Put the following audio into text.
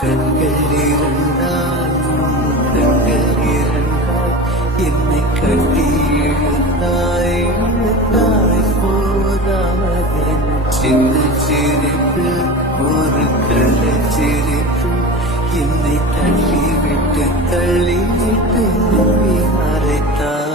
கண்கள் இருந்தால் கண்கள் இருந்தால் என்னை கட்டி இழுத்தாய் போதாதென் சின்ன சிரிப்பு ஒரு கல சிரிப்பு என்னை தள்ளிவிட்டு மறைத்தாய்.